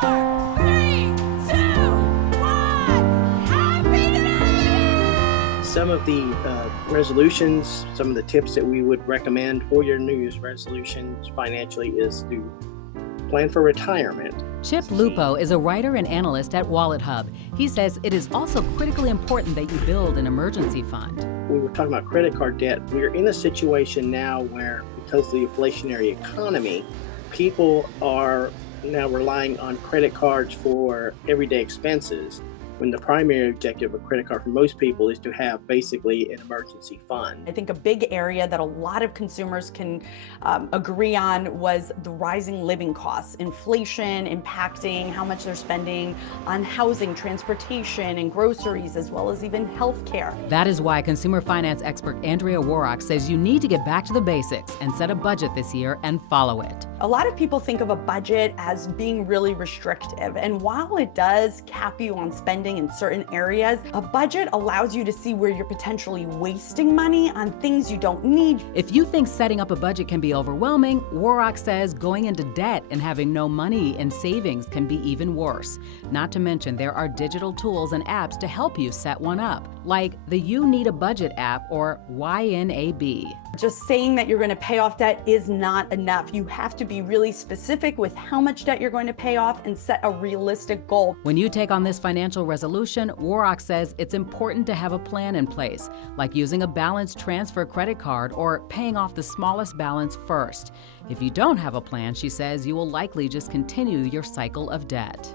4, 3, 2, 1. Happy New Year! Some of the resolutions, some of the tips that we would recommend for your New Year's resolutions financially is to plan for retirement. Chip Lupo is a writer and analyst at Wallet Hub. He says it is also critically important that you build an emergency fund. We were talking about credit card debt. We're in a situation now where, because of the inflationary economy, people are now relying on credit cards for everyday expenses, when the primary objective of a credit card for most people is to have basically an emergency fund. I think a big area that a lot of consumers can agree on was the rising living costs, inflation impacting how much they're spending on housing, transportation, and groceries, as well as even healthcare. That is why consumer finance expert Andrea Warrock says you need to get back to the basics and set a budget this year and follow it. A lot of people think of a budget as being really restrictive, and while it does cap you on spending in certain areas, a budget allows you to see where you're potentially wasting money on things you don't need. If you think setting up a budget can be overwhelming, Warrock says going into debt and having no money in savings can be even worse. Not to mention there are digital tools and apps to help you set one up, like the You Need a Budget app or YNAB. Just saying that you're going to pay off debt is not enough. You have to be really specific with how much debt you're going to pay off and set a realistic goal. When you take on this financial resolution, Warrock says it's important to have a plan in place, like using a balance transfer credit card or paying off the smallest balance first. If you don't have a plan, she says, you will likely just continue your cycle of debt.